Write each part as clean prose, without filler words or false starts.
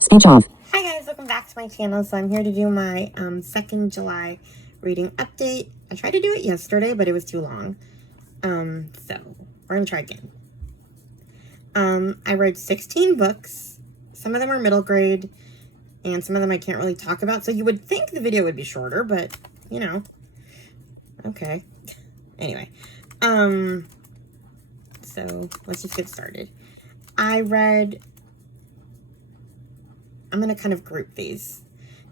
Speech off. Hi guys, welcome back to my channel. So I'm here to do my 2nd July reading update. I tried to do it yesterday, but it was too long. So we're gonna try again. I read 16 books. Some of them are middle grade, and some of them I can't really talk about. So you would think the video would be shorter, but you know, okay. Anyway, so let's just get started. I'm going to kind of group these.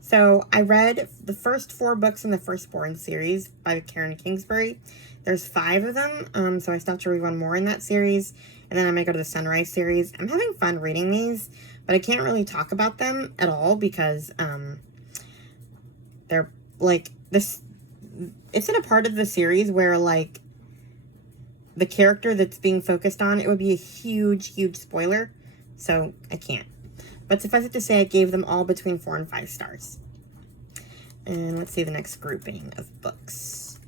So I read the first 4 books in the Firstborn series by Karen Kingsbury. There's 5 of them, so I still have to read one more in that series. And then I'm going to go to the Sunrise series. I'm having fun reading these, but I can't really talk about them at all because they're like this. It's in a part of the series where like the character that's being focused on, it would be a huge, huge spoiler. So I can't. But suffice it to say, I gave them all between 4 and 5 stars. And let's see the next grouping of books.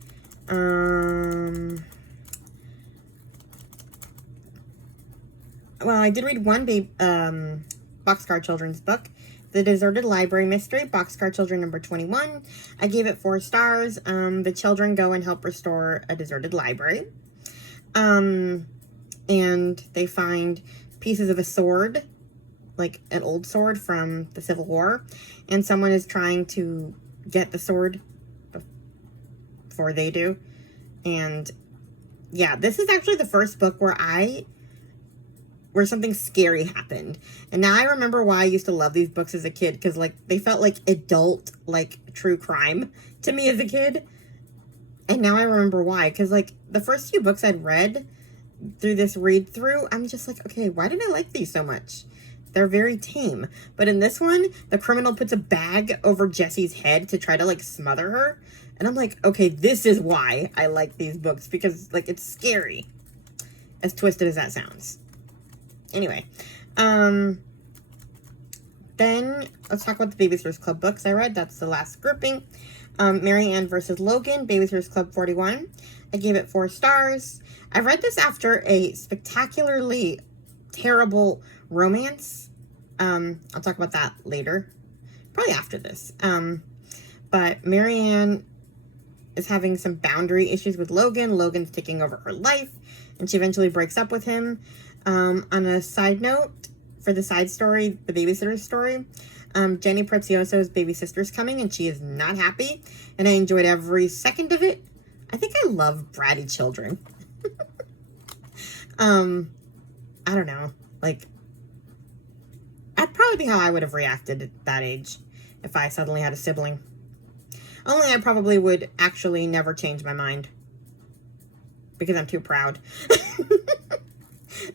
Well, I did read one Boxcar Children's book, The Deserted Library Mystery, Boxcar Children number 21. I gave it 4 stars. The children go and help restore a deserted library. And they find pieces of a sword, like an old sword from the Civil War, and someone is trying to get the sword before they do. And yeah, this is actually the first book where something scary happened. And now I remember why I used to love these books as a kid, because like they felt like adult, like true crime to me as a kid. And now I remember why, because like the first few books I'd read through this read through, I'm just like, okay, why did I like these so much? They're very tame. But in this one, the criminal puts a bag over Jessie's head to try to, like, smother her. And I'm like, okay, this is why I like these books. Because, like, it's scary. As twisted as that sounds. Anyway. Then, let's talk about the Babysitters Club books I read. That's the last grouping. Mary Ann versus Logan, Babysitters Club 41. I gave it 4 stars. I read this after a spectacularly terrible romance. I'll talk about that later, probably after this. But Marianne is having some boundary issues with Logan. Logan's taking over her life, and she eventually breaks up with him. On a side note, for the side story, the babysitter's story, Jenny Prezioso's baby sister's coming, and she is not happy, and I enjoyed every second of it. I think I love bratty children. I don't know, like, that'd probably be how I would have reacted at that age if I suddenly had a sibling. Only I probably would actually never change my mind because I'm too proud.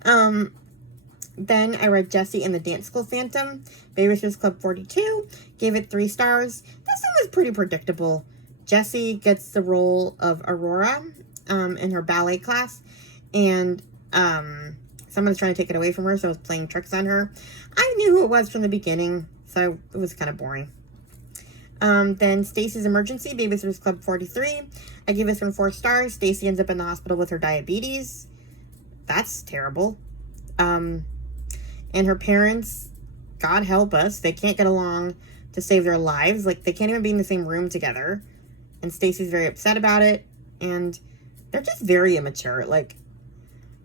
Then I read Jessie and the Dance School Phantom, Babysitters Club 42, gave it 3 stars. This one was pretty predictable. Jessie gets the role of Aurora in her ballet class, and someone's trying to take it away from her, so I was playing tricks on her. I knew who it was from the beginning, so it was kind of boring. Then Stacy's Emergency, Babysitters Club 43. I gave this one 4 stars. Stacy ends up in the hospital with her diabetes. That's terrible. And her parents, God help us, they can't get along to save their lives. Like, they can't even be in the same room together. And Stacy's very upset about it. And they're just very immature. Like,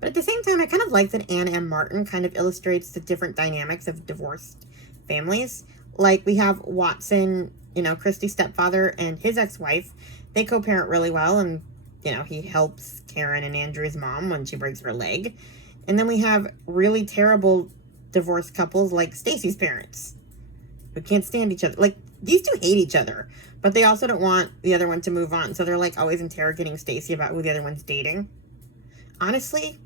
but at the same time, I kind of like that Anne M. Martin kind of illustrates the different dynamics of divorced families. Like, we have Watson, you know, Christy's stepfather and his ex-wife. They co-parent really well, and, you know, he helps Karen and Andrew's mom when she breaks her leg. And then we have really terrible divorced couples like Stacy's parents, who can't stand each other. Like, these two hate each other, but they also don't want the other one to move on. So they're, like, always interrogating Stacy about who the other one's dating. Honestly,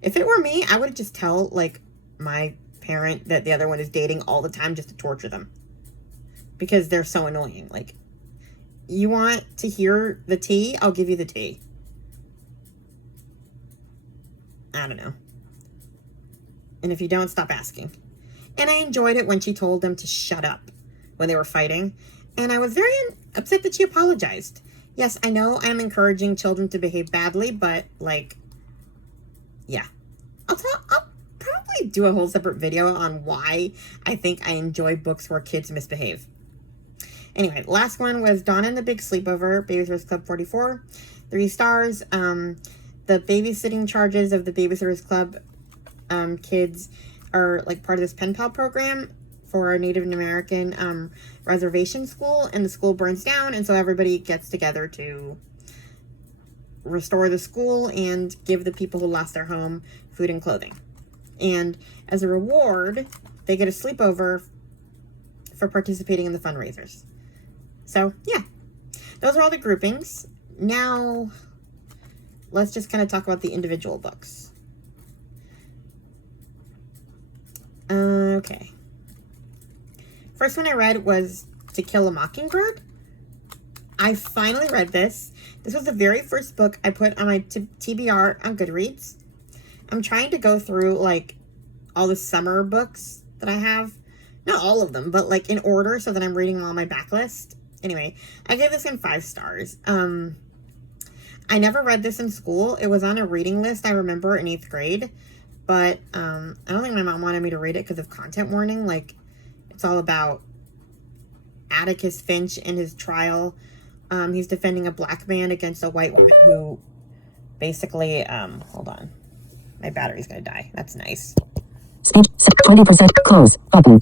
if it were me, I would just tell, like, my parent that the other one is dating all the time just to torture them. Because they're so annoying. Like, you want to hear the tea? I'll give you the tea. I don't know. And if you don't, stop asking. And I enjoyed it when she told them to shut up when they were fighting. And I was very upset that she apologized. Yes, I know I'm encouraging children to behave badly, but, like, yeah. probably do a whole separate video on why I think I enjoy books where kids misbehave. Anyway, last one was Dawn and the Big Sleepover, Babysitters Club 44. 3 stars. The babysitting charges of the Babysitters Club kids are like part of this pen pal program for a Native American reservation school, and the school burns down, and so everybody gets together to restore the school and give the people who lost their home food and clothing. And as a reward, they get a sleepover for participating in the fundraisers. So, yeah. Those are all the groupings. Now, let's just kind of talk about the individual books. Okay. First one I read was To Kill a Mockingbird. I finally read this. This was the very first book I put on my TBR on Goodreads. I'm trying to go through, like, all the summer books that I have. Not all of them, but, like, in order so that I'm reading them on my backlist. Anyway, I gave this one 5 stars. I never read this in school. It was on a reading list, I remember, in 8th grade. But I don't think my mom wanted me to read it because of content warning. Like, it's all about Atticus Finch and his trial. He's defending a black man against a white woman who basically, hold on. My battery's gonna die. That's nice. Speech 20% close button.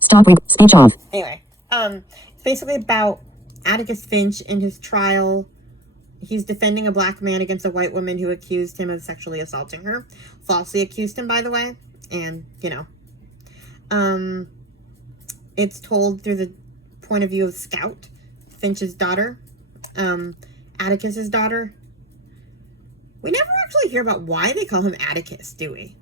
Stop speech off. Anyway, it's basically about Atticus Finch in his trial. He's defending a black man against a white woman who accused him of sexually assaulting her. Falsely accused him, by the way. And, you know. It's told through the point of view of Scout, Finch's daughter. Atticus's daughter. We never actually hear about why they call him Atticus, do we?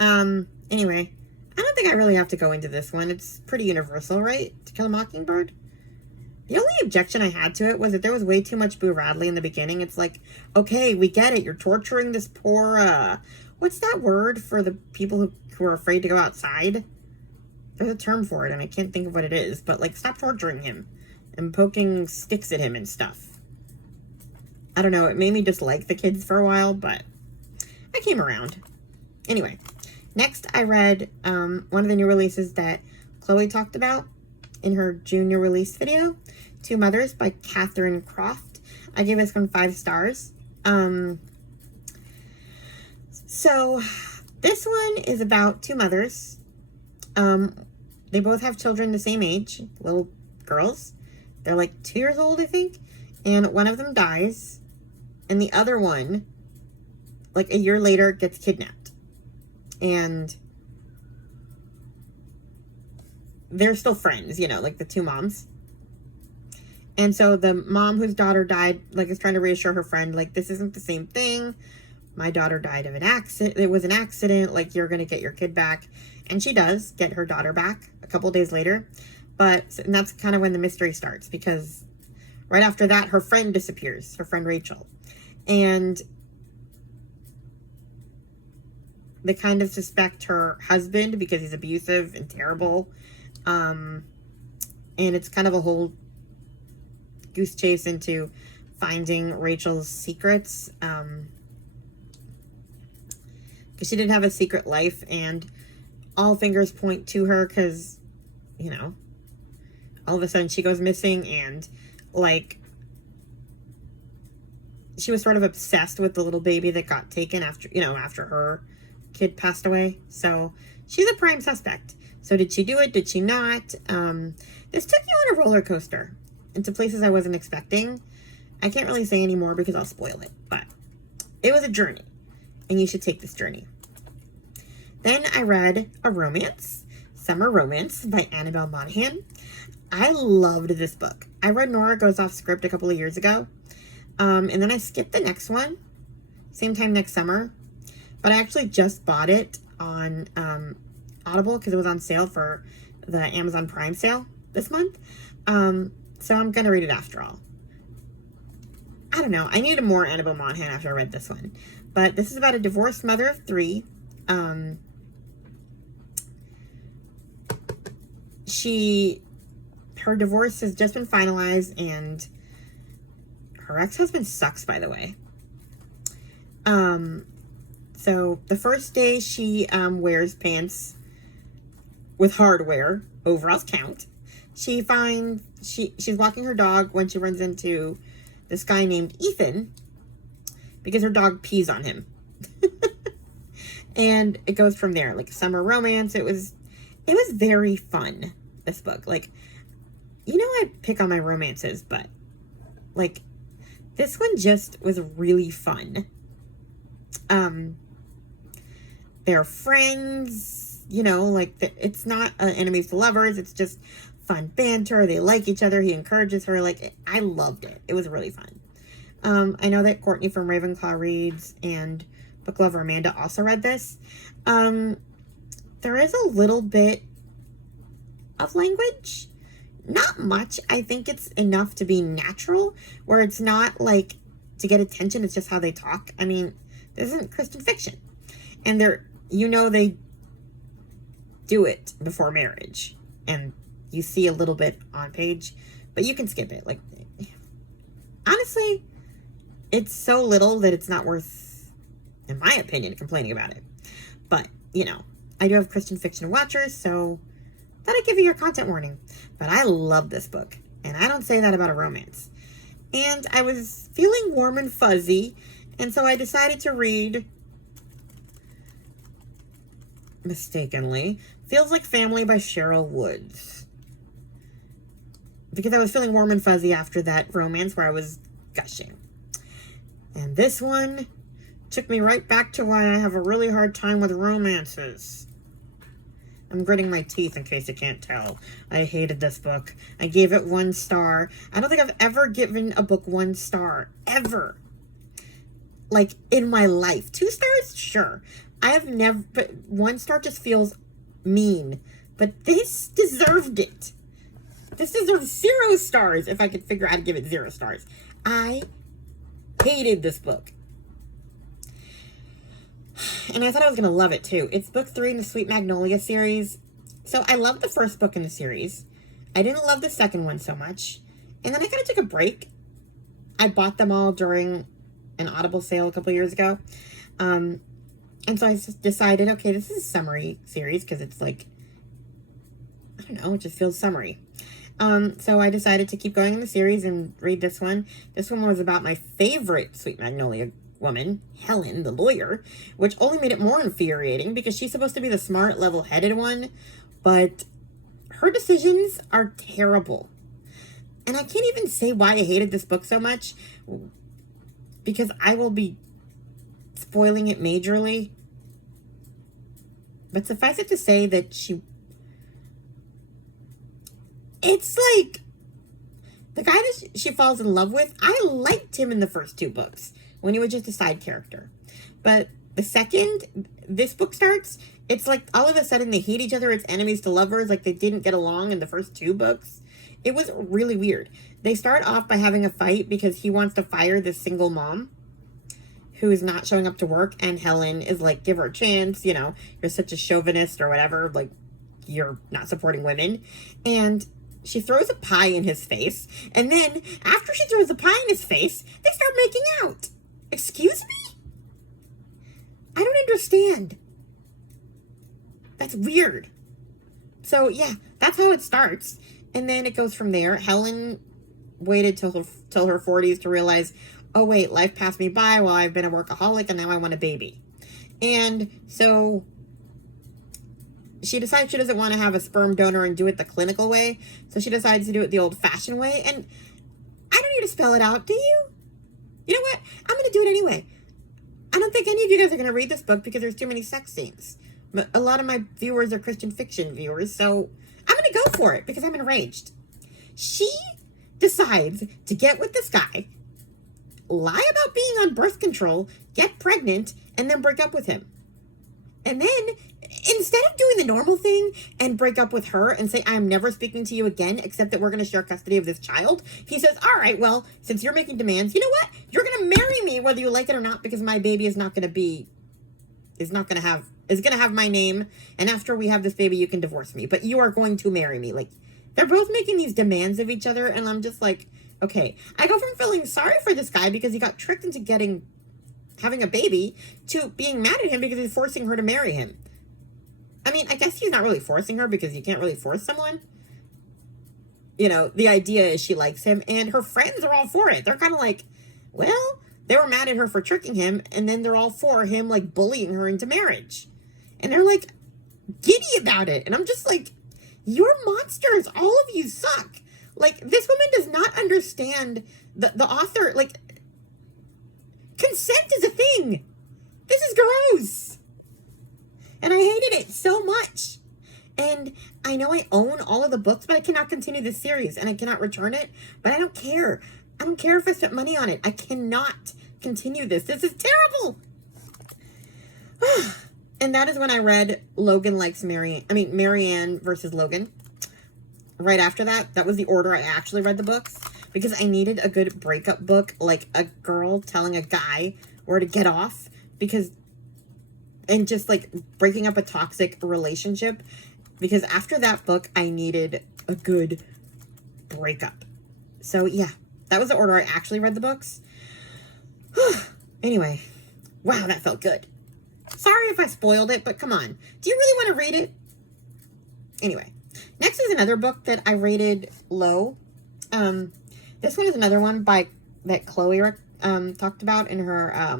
Anyway, I don't think I really have to go into this one. It's pretty universal, right? To Kill a Mockingbird. The only objection I had to it was that there was way too much Boo Radley in the beginning. It's like, okay, we get it. You're torturing this poor, what's that word for the people who are afraid to go outside? There's a term for it, and I can't think of what it is. But, like, stop torturing him and poking sticks at him and stuff. I don't know. It made me dislike the kids for a while, but I came around. Anyway, next I read one of the new releases that Chloe talked about in her junior release video, Two Mothers by Catherine Croft. I gave this one 5 stars. So this one is about 2 mothers. They both have children the same age, little girls. They're like 2 years old, I think. And one of them dies. And the other one, like a year later, gets kidnapped. And they're still friends, you know, like the 2 moms. And so the mom whose daughter died, like, is trying to reassure her friend, like, this isn't the same thing. My daughter died of an accident. It was an accident. Like, you're going to get your kid back. And she does get her daughter back a couple days later. And that's kind of when the mystery starts, because right after that, her friend disappears, her friend Rachel. And they kind of suspect her husband because he's abusive and terrible. And it's kind of a whole goose chase into finding Rachel's secrets. Because she didn't have a secret life, and all fingers point to her because, you know, all of a sudden she goes missing, and, like, she was sort of obsessed with the little baby that got taken after her kid passed away. So she's a prime suspect. So did she do it? Did she not? This took you on a roller coaster into places I wasn't expecting. I can't really say any more because I'll spoil it, but it was a journey, and you should take this journey. Then I read a romance, Summer Romance by Annabelle Monaghan. I loved this book. I read Nora Goes Off Script a couple of years ago. And then I skipped the next one, same time next summer. But I actually just bought it on Audible because it was on sale for the Amazon Prime sale this month. So I'm going to read it after all. I don't know. I needed more Annabelle Monaghan after I read this one. But this is about a divorced mother of 3. Her divorce has just been finalized, and her ex-husband sucks, by the way. So the first day she wears pants with hardware, overalls count. She's walking her dog when she runs into this guy named Ethan because her dog pees on him. And it goes from there, like summer romance. It was very fun, this book. Like, you know, I pick on my romances, but like this one just was really fun. They're friends, you know, like it's not enemies to lovers. It's just fun banter. They like each other. He encourages her. Like, I loved it. It was really fun. I know that Courtney from Ravenclaw reads, and book lover Amanda also read this. There is a little bit of language. Not much. I think it's enough to be natural, where it's not like to get attention. It's just how they talk. I mean, this isn't Christian fiction. And they do it before marriage. And you see a little bit on page, but you can skip it. Like, honestly, it's so little that it's not worth, in my opinion, complaining about it. But, you know, I do have Christian fiction watchers, so thought I'd give you your content warning. But I love this book, and I don't say that about a romance. And I was feeling warm and fuzzy, and so I decided to read, mistakenly, Feels Like Family by Cheryl Woods. Because I was feeling warm and fuzzy after that romance where I was gushing. And this one took me right back to why I have a really hard time with romances. I'm gritting my teeth in case you can't tell. I hated this book. I gave it 1 star. I don't think I've ever given a book 1 star. Ever. Like, in my life. 2 stars? Sure. I have never... But 1 star just feels mean. But this deserved it. This deserves 0 stars if I could figure out how to give it 0 stars. I hated this book. And I thought I was going to love it, too. It's book 3 in the Sweet Magnolia series. So I loved the first book in the series. I didn't love the second one so much. And then I kind of took a break. I bought them all during an Audible sale a couple years ago. And so I just decided, okay, this is a summary series because it's like, I don't know, it just feels summary. So I decided to keep going in the series and read this one. This one was about my favorite Sweet Magnolia woman, Helen, the lawyer, which only made it more infuriating because she's supposed to be the smart, level-headed one, but her decisions are terrible. And I can't even say why I hated this book so much because I will be spoiling it majorly. But suffice it to say that it's like the guy that she falls in love with, I liked him in the first 2 books when he was just a side character. But the second this book starts, it's like all of a sudden they hate each other. It's enemies to lovers. Like they didn't get along in the first 2 books. It was really weird. They start off by having a fight because he wants to fire this single mom who is not showing up to work. And Helen is like, give her a chance. You know, you're such a chauvinist or whatever. Like, you're not supporting women. And she throws a pie in his face. And then after she throws the pie in his face, they start making out. Excuse me? I don't understand. That's weird. So, yeah, that's how it starts. And then it goes from there. Helen waited till her 40s to realize, oh, wait, life passed me by while I've been a workaholic and now I want a baby. And so she decides she doesn't want to have a sperm donor and do it the clinical way. So she decides to do it the old-fashioned way. And I don't need to spell it out, do you? You know what? I'm going to do it anyway. I don't think any of you guys are going to read this book because there's too many sex scenes. But a lot of my viewers are Christian fiction viewers, so I'm going to go for it because I'm enraged. She decides to get with this guy, lie about being on birth control, get pregnant, and then break up with him. And then, instead of doing the normal thing and break up with her and say, I'm never speaking to you again, except that we're going to share custody of this child, he says, all right, well, since you're making demands, you know what? You're going to marry me whether you like it or not because my baby is going to have my name. And after we have this baby, you can divorce me. But you are going to marry me. Like, they're both making these demands of each other. And I'm just like, okay. I go from feeling sorry for this guy because he got tricked into getting having a baby to being mad at him because he's forcing her to marry him. I mean, I guess he's not really forcing her because you can't really force someone. You know, the idea is she likes him, and her friends are all for it. They're kind of like, well, they were mad at her for tricking him, and then they're all for him, like, bullying her into marriage. And they're, like, giddy about it. And I'm just like, you're monsters. All of you suck. Like, this woman does not understand the author. Like, consent is a thing. This is gross. And I hated it so much. And I know I own all of the books, but I cannot continue this series and I cannot return it. But I don't care. I don't care if I spent money on it. I cannot continue this. This is terrible. And that is when I read Logan Likes Marianne versus Logan. Right after that, that was the order I actually read the books. Because I needed a good breakup book. Like a girl telling a guy where to get off. And just like breaking up a toxic relationship. Because after that book, I needed a good breakup. So, yeah. That was the order I actually read the books. Anyway. Wow, that felt good. Sorry if I spoiled it, but come on. Do you really want to read it? Anyway. Next is another book that I rated low. This one is another one that Chloe talked about in her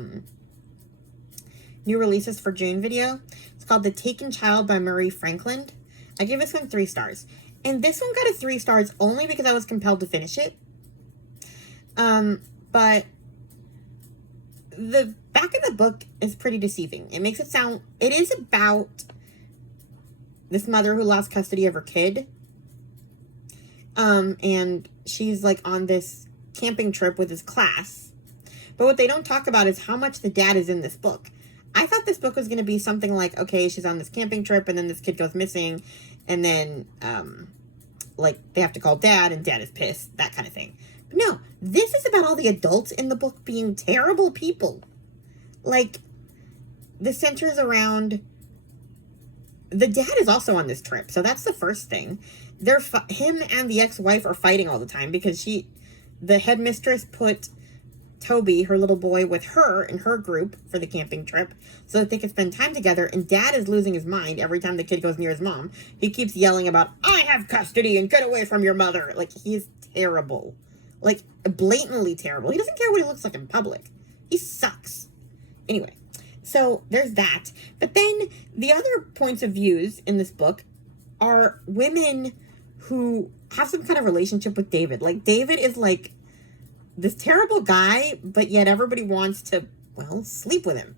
new releases for June video. It's called The Taken Child by Murray Franklin. I gave this one 3 stars. And this one got a 3 stars only because I was compelled to finish it. But the back of the book is pretty deceiving. It makes it sound... It is about this mother who lost custody of her kid. And she's like on this camping trip with his class. But what they don't talk about is how much the dad is in this book. I thought this book was going to be something like, okay, she's on this camping trip and then this kid goes missing and then, like, they have to call dad and dad is pissed, that kind of thing. But no, this is about all the adults in the book being terrible people. Like, this centers around... The dad is also on this trip, so that's the first thing. Him and the ex-wife are fighting all the time because the headmistress put Toby, her little boy, with her in her group for the camping trip so that they could spend time together, and dad is losing his mind every time the kid goes near his mom. He keeps yelling about, I have custody and get away from your mother. Like, he's terrible. Like, blatantly terrible. He doesn't care what he looks like in public. He sucks. Anyway, so there's that. But then the other points of views in this book are women who have some kind of relationship with David. Like, David is like this terrible guy, but yet everybody wants to, well, sleep with him.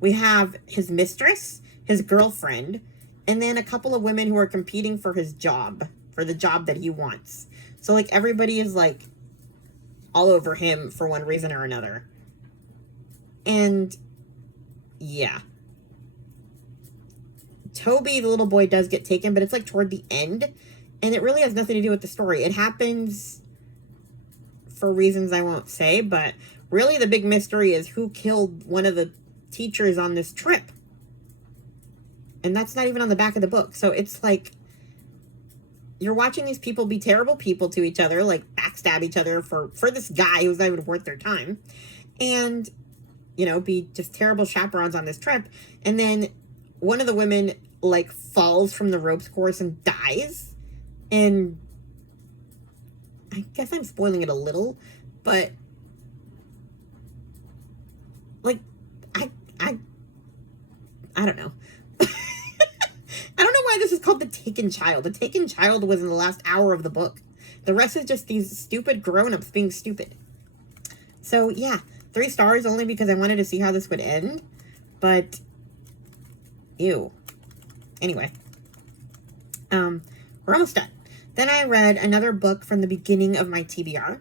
We have his mistress, his girlfriend, and then a couple of women who are competing for his job, for the job that he wants. So, like, everybody is, like, all over him for one reason or another. And, yeah. Toby, the little boy, does get taken, but it's, like, toward the end. And it really has nothing to do with the story. It happens for reasons I won't say, but really the big mystery is who killed one of the teachers on this trip. And that's not even on the back of the book. So it's like, you're watching these people be terrible people to each other, like backstab each other for this guy who's not even worth their time. And, you know, be just terrible chaperones on this trip. And then one of the women, like, falls from the ropes course and dies. And I guess I'm spoiling it a little, but, like, I don't know. I don't know why this is called The Taken Child. The Taken Child was in the last hour of the book. The rest is just these stupid grown-ups being stupid. So, yeah, 3 stars only because I wanted to see how this would end. But, ew. Anyway. We're almost done. Then I read another book from the beginning of my TBR.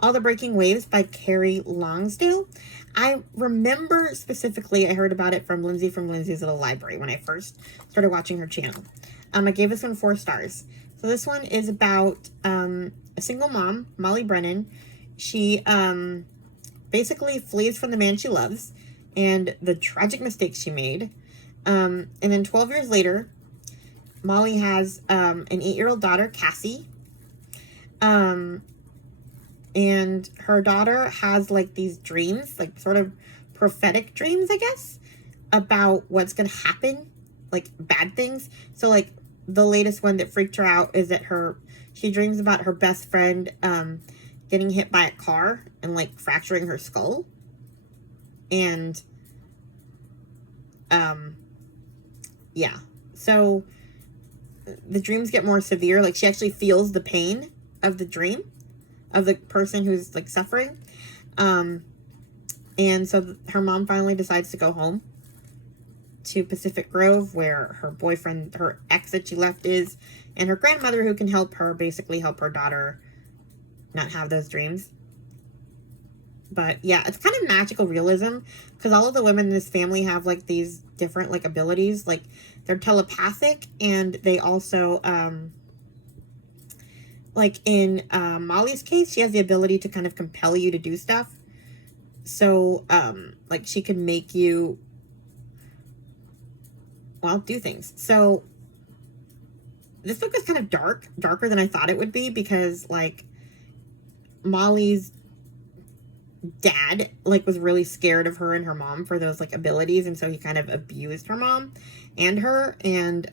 All the Breaking Waves by Carrie Longsdale. I remember specifically, I heard about it from Lindsay's Little Library when I first started watching her channel. I gave this one 4 stars. So this one is about a single mom, Molly Brennan. She basically flees from the man she loves and the tragic mistakes she made. And then 12 years later, Molly has an 8-year-old daughter, Cassie. And her daughter has, like, these dreams, like, sort of prophetic dreams, I guess, about what's going to happen, like bad things. So like the latest one that freaked her out is that she dreams about her best friend getting hit by a car and like fracturing her skull. And yeah, so the dreams get more severe. Like she actually feels the pain of the dream of the person who's like suffering. And so her mom finally decides to go home to Pacific Grove, where her boyfriend, her ex that she left is, and her grandmother, who can basically help her daughter not have those dreams. But yeah, it's kind of magical realism, because all of the women in this family have like these different like abilities. Like they're telepathic, and they also like in Molly's case, she has the ability to kind of compel you to do stuff. So like she can make you, well, do things. So this book is kind of darker than I thought it would be, because like Molly's dad like was really scared of her and her mom for those like abilities, and so he kind of abused her mom and her, and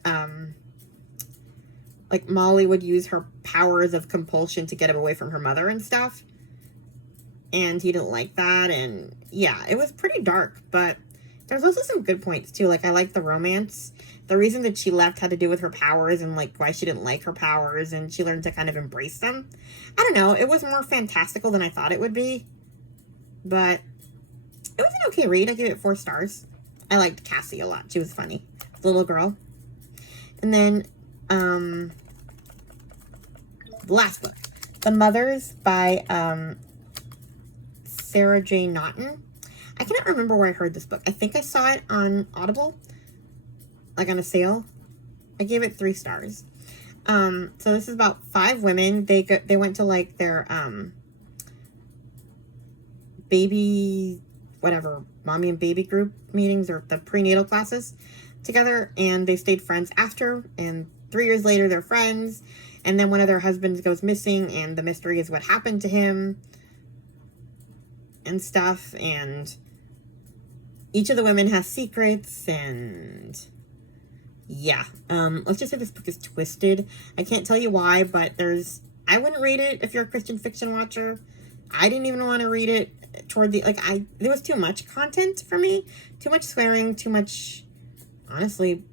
like Molly would use her powers of compulsion to get him away from her mother and stuff, and he didn't like that. And yeah, it was pretty dark, but there's also some good points too. Like I like the romance. The reason that she left had to do with her powers, and like why she didn't like her powers, and she learned to kind of embrace them. I don't know, it was more fantastical than I thought it would be, but it was an okay read. I gave it 4 stars. I liked Cassie a lot. She was funny, the little girl. And then the last book, The Mothers by Sarah J. Naughton. I cannot remember where I heard this book. I think I saw it on Audible, like on a sale. I gave it 3 stars. So this is about 5 women. They went to like their baby, whatever, mommy and baby group meetings, or the prenatal classes together, and they stayed friends after, and 3 years later they're friends, and then one of their husbands goes missing, and the mystery is what happened to him and stuff. And each of the women has secrets, and yeah, let's just say this book is twisted. I can't tell you why, but I wouldn't read it if you're a Christian fiction watcher. I didn't even want to read it toward the, there was too much content for me, too much swearing, too much, honestly,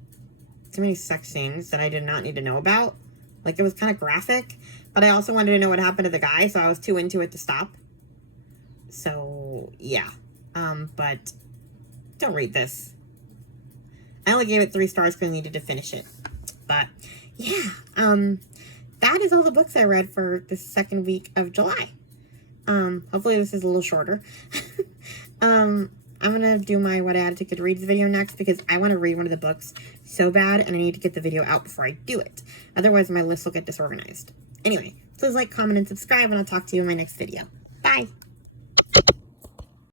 too many sex scenes that I did not need to know about. Like, it was kind of graphic, but I also wanted to know what happened to the guy, so I was too into it to stop. So, yeah, but don't read this. I only gave it 3 stars because I needed to finish it. But yeah, that is all the books I read for the second week of July. Hopefully this is a little shorter. I'm gonna do my What I Added to Goodreads video next, because I want to read one of the books so bad, and I need to get the video out before I do it. Otherwise my list will get disorganized. Anyway, please like, comment, and subscribe, and I'll talk to you in my next video. Bye!